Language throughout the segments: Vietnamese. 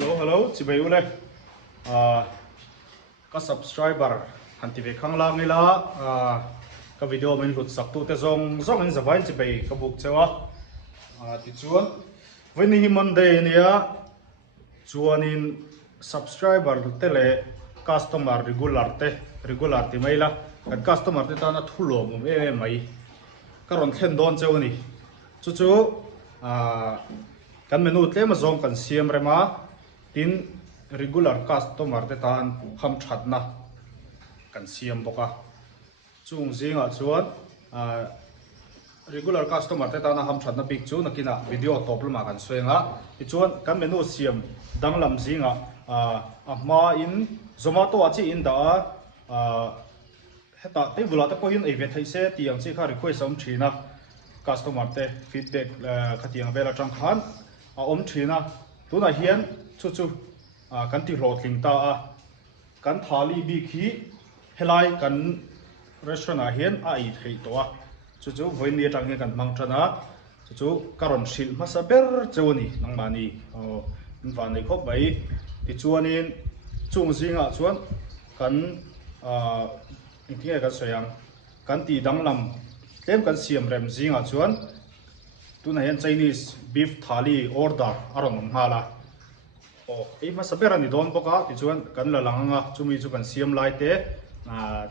Hello, chị bé ule. Các subscriber hẳn thì về khang lang này là các video mình lụt sắc tu te zong zong anh zavai chị bé các bục chơi thì chuan với ni Monday này chuan in subscriber te le customer regular thì mấy là cái customer te ta na thu lỗ mồm em mấy các ron khen don chơi ni chú kan menu tle ma zong kan siam rema tin regular customer te tan ham thatna kan siam boka chung zinga chuan regular customer te tan ham thatna big chu nakina video top lama kan soenga ti chuan kan menu siam danglam zinga ma in zomato achi in da heta te vula te pohin event haise tiang chi kha request om thina customer te feedback khatiang vela tang khan om thina tuna hian chu kan ti ro tling ta kan thali bi khi helai kan restaurant a hian a I thei to chu voini tang he kan mang thana chu karon sil ma saber choni nang mani in van nei khop bai ti chuanin chung zinga chuan kan inthia kan soyang kan ti danglam tlem kan siam rem zinga chuan tuna hian Chinese beef thali order aron hala ei ma sabera ni don boka ti chuan kan la langa chumi chu kan siam lai te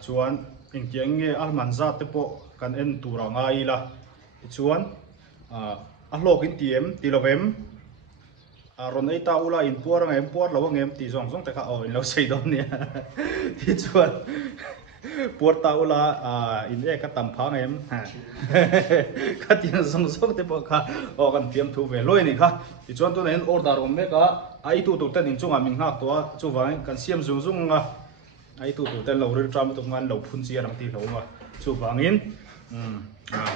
chuan intiang nge almanza te po kan en tura nga ila ti chuan a hlok in tiem tilovem ron ei ta ula in puar ngem puar lo ngem ti zong zong te kha in lo sei don ni ti chuan puar ta ula in e ka tam phang em ka tiang song song te po kha kan tiam thu ve loi ni kha ti chuan tu nen order om me ka ai tu tu ten in chunga min hak to chu wang kan siam zung zung nga ai tu ten lo ri tram tu ngan lo phun chi rang ti lo ma chu wangin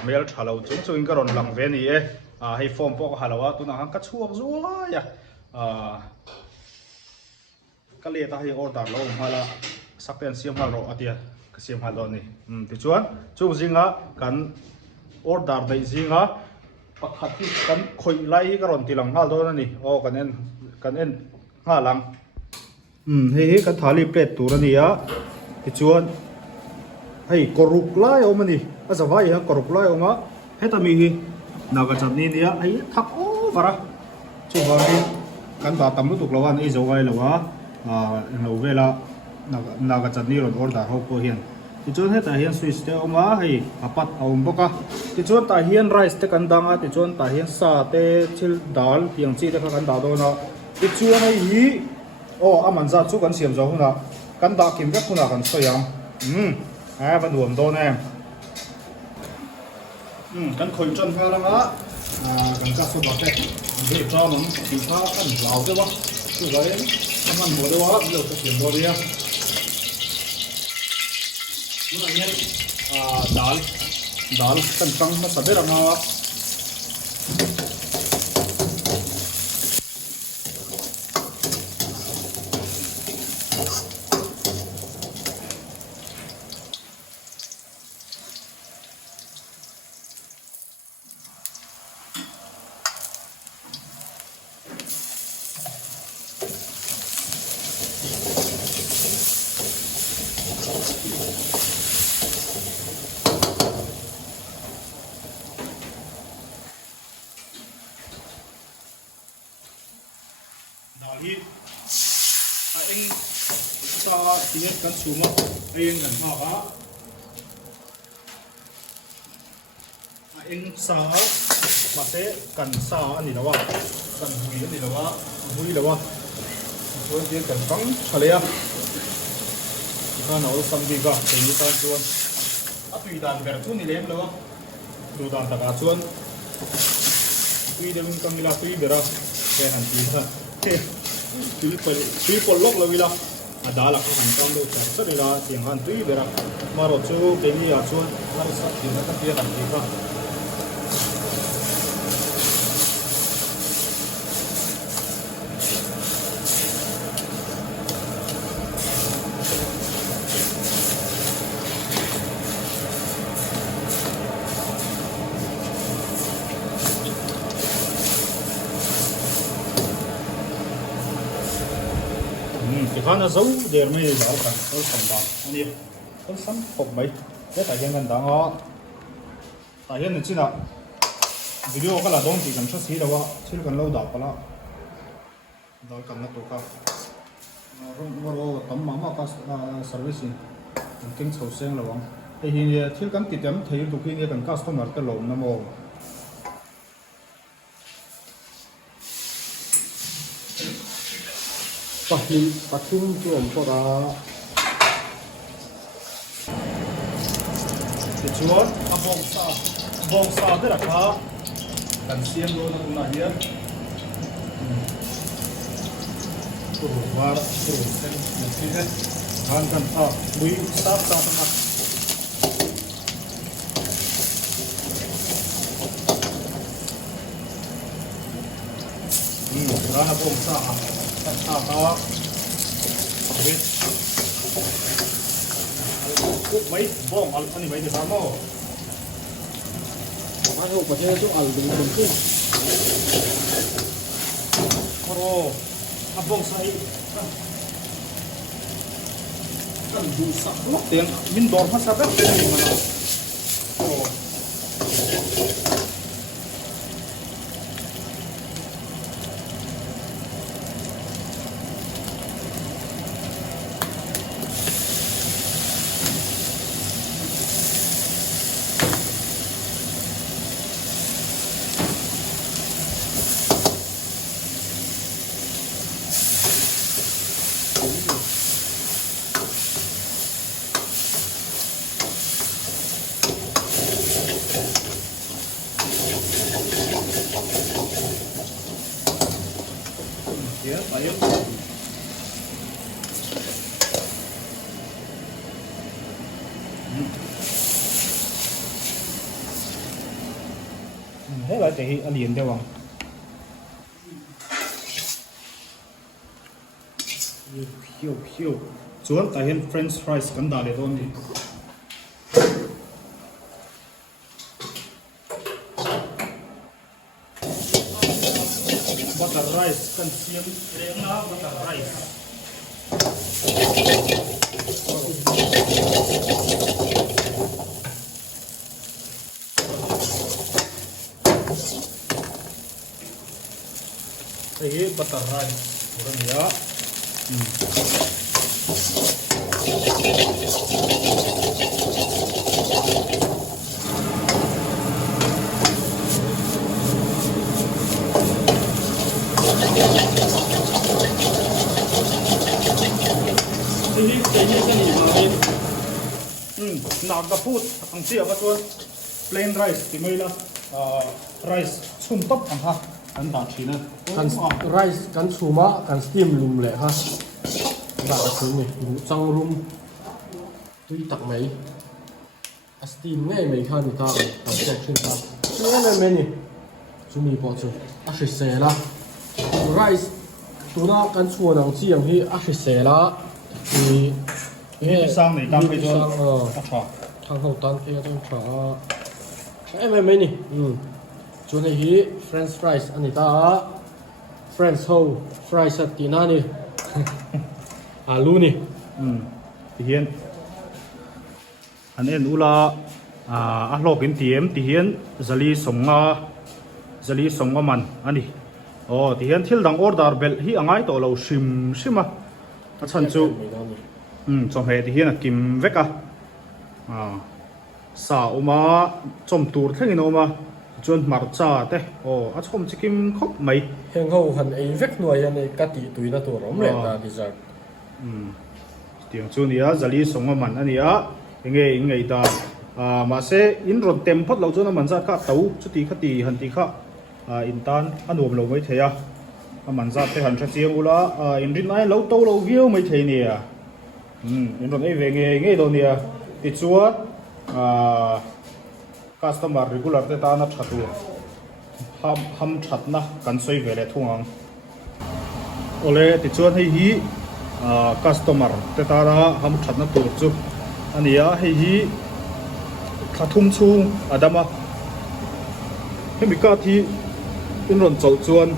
mel thalo chung chung ka ron lang ve ni e hei form po halawa tu na hang ka chuak zuwa ya ka le ta hei order lo hala sakten siam hal ro atia siam hal ni ti chuan chu zinga kan order dai zinga pakhat kan khoi lai ka ron ti lang hal do na ni kan en ha lang hei kan thali plate tur ani a ti chuan hei koruk lai o mani a zawai ha koruk lai o ma heta mi hi naga chutney ni a hei thak o vara chu wang kan ba tam lu tuk lawan ei zawai lawa lo vela naga chutney ron order ho ko hian ti chuan heta hian switch te oma hei apat aum boka ti chuan ta hian rice te kan danga ti chuan ta hian sa te thil dal piang chi te kha kan da do na ti chuan hei hi amanza chu kan siam zo huna kan da kim vek huna kan soyang van nuam do ne kan khoi chon pha lama kan ka so ba te ve tra mam ti pha kan lau de wa chu lai man bo de wa lo ta siam do dia nu hian dal kan tang ma saber ma hi anh sa tiết kan suma anh kan ha anh sa mà sẽ cần sa anh đâu cần hui đâu rồi tiết cần phẳng chale à ta nấu xong đi cả thì như ta chuan tùy đàn ver tu ni lem đâu tu đàn ta cả chuan tùy đem cầm đi là tùy bera cái hành gì ha tùy polok lo vila ada lah kan kang do sa de la tiang han tui bera maro chu ke ni a chuan maro sa ti na ka ti han ti ka cái khăn nó giấu để mấy giáo cần tôi sắm đàn anh đi tôi sắm hộp mấy cái tại hiện gần đó tại hiện chỉ là video cái là đông chỉ cần xuất xí đâu chỉ cần lâu đọc là đó cần nó tốt cả rồi tấm mắm mà servicing kinh sầu sen là vâng thì hiện thiếu cần tiết kiệm thấy được khi cần customer cái lồng nó mồ bắt chung cho ông đó thì chúa bông sa thế là khá cần xiêm luôn cũng là hiếm và sen như thế hàng cần bùi sa mặt đó là bông sa đó cúc mấy bông anh mấy thì sao mà anh hộp vào chỗ ăn đúng đúng chứ ồ bông say cần đủ sắc lắm tiếng mình đòn phát sát rất là nhiều mà ồ ayo thế là thì anh liền theo không hiu hiu chuan tại hiện French fries cần đá để thôi đi butter rice cần xiêm reng lá butter rice đây butter rice bukan ya ini kayaknya kan ini nak kaput ang siapa tuh plain rice di mana rice sumpah angha anda China kan rice kan suma kan steam lum lệ ha đã xuống này đủ trăng lum tuy tặng mấy steam ngay mấy khăn người ta tặng cho chúng ta nghe này mấy nè chúng mình bỏ cho ăn xe la rice tụi nó kan chua nằng chi yang hi ăn xe la thì ini sang này đang bây giờ thằng hậu tăng kia trong chợ em mấy nè chỗ này hi French fries anh ta French whole fries thì na nè alu nè thì hiện anh em ula ăn lộc in tiệm thì hiện zali songa man anh đi thì hiện thiếu đang order bel hi angai to lo sim sima chan chu trong hệ thì hiện là kim veka sa uma trong tour thế này mà chuan mar cha te chom chikim khop mai heng ho han ei vek nuai ani ka ti tuina tur om le ta dessert tiếng chuan ya zali songa man ania ngei ta mà se in ron tem phot lo chuan man za ka tau chuti khati han ti kha in tan anuam lo mai theya man za te han tha chiang ula in rin ai lo to lo view mai thei nia in ron ei ve ngei do nia ti chuan customer regular te ta na thatu ham that na kan soi vele thungang ole ti chuan hei hi customer te ta ra ham that na tur chu ania hei hi thathum chung adama hemi ka thi in ron chau chuan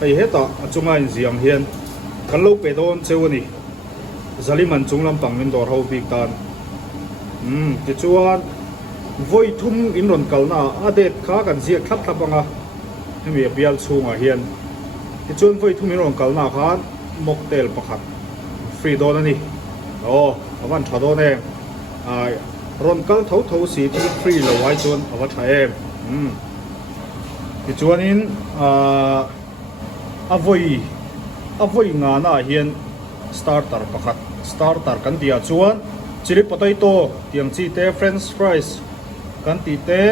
hei heta achunga in ziang hian kan lo pe don cheu ni zaliman chunglam pangmin dor ho big tan ti chuan voi thum in ron kalna adet kha kan zia khlap thlap anga hemi bial chunga hian ti chuan voi thum in ron kalna khan mocktail pakhat free don ani awan thado ne ron kal tho tho si ti free lo wai chuan awa tha em ti chuan in avoi nga na hian starter pakhat starter kan tia chuan chili potato tiang chi te french fries kan ti te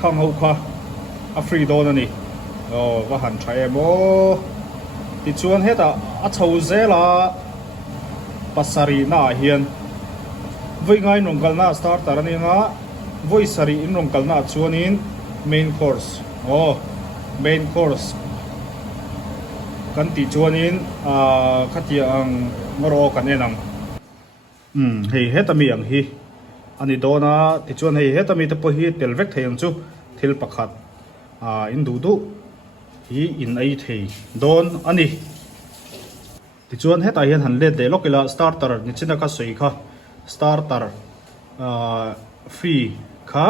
khang ho kha a free don ani wa han tha em ti chuan heta a chho zela pasari na hian voi ngai nong kalna starter ani nga voi sari in nong kalna chuan in main course main course kan ti chuan in khatia ang ngoro kan enang hei hetami ang hi ani dona ti chuan hei hetami te po hi telvek theiang chu thil pakhat in du hi in ai thei don ani ti chuan heta hian han le de lokila starter ni china ka soi kha starter free kha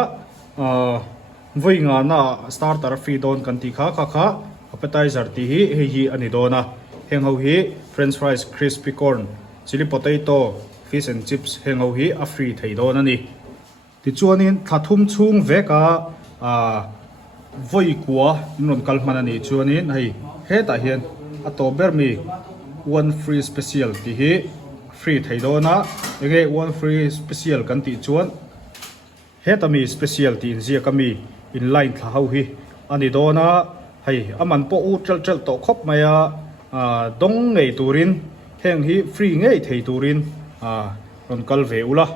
voi nga na starter free don kan ti kha appetizer ti hi ani dona heng ho hi french fries crispy corn chili potato fish and chips heng ho hi a free thei don ani ti chuan in thathum chung veka voi kwa non kalman ani chuan in hei heta hian a to ber mi one free special ti hi free thei dona enge one free special kan ti chuan hetami special ti in zia kami in line thla ho hi ani dona hei aman po u chal to khop maya dong ngei turin heng hi free ngei thei turin ron kal ve ula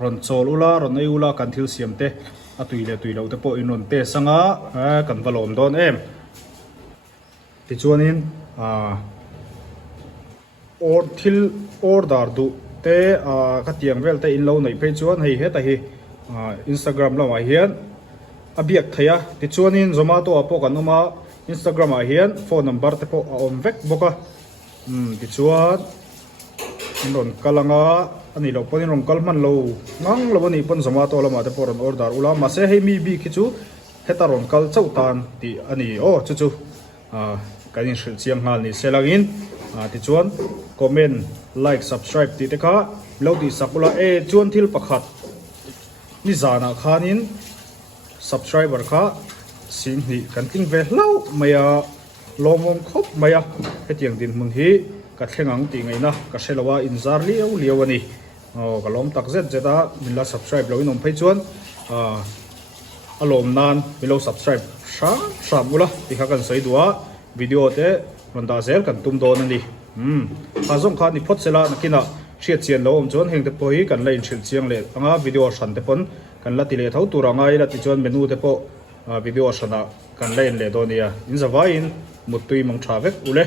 ron chol ula ron ei ula kan thil siam te a tui lo te po in ron te sanga kan valom don em ti chuanin or thil order du te ka tiang vel te in lo nei pe chuan hei heta hi Instagram lo ma hian abiak thaya ti chuanin Zomato apo kan oma Instagram a hian phone number te po a om vek boka ti chuan ron kalanga ani lo ponin ron kalman lo ngang lo ni pon Zomato lama te po ron order ula ma se hei mi bi khichu heta ron kal chautan ti ani chu kanin shil chiang hal ni selangin ti chuan comment like subscribe ti te kha lo di sakula chuan thil pakhat ni zana khanin subscriber kha sin hi kan ting ve hlo maya lomong khop maya hetiang din mun hi ka thlengang ti ngaina ka hrelowa inzar liau ani kalom tak zeta mila subscribe lo inom phei chuan alom nan milo subscribe sha mula ti kha kan sei duwa video te ronda zel kan tum don ani khazong kha ni phot sela nakina hriat chian lo om chuan heng te po hi kan lain thil chiang le anga video san te pon kan la ti le thau tur anga ila ti chuan menu te po video sana kan lain le donia in zawain mutui mang thavek ule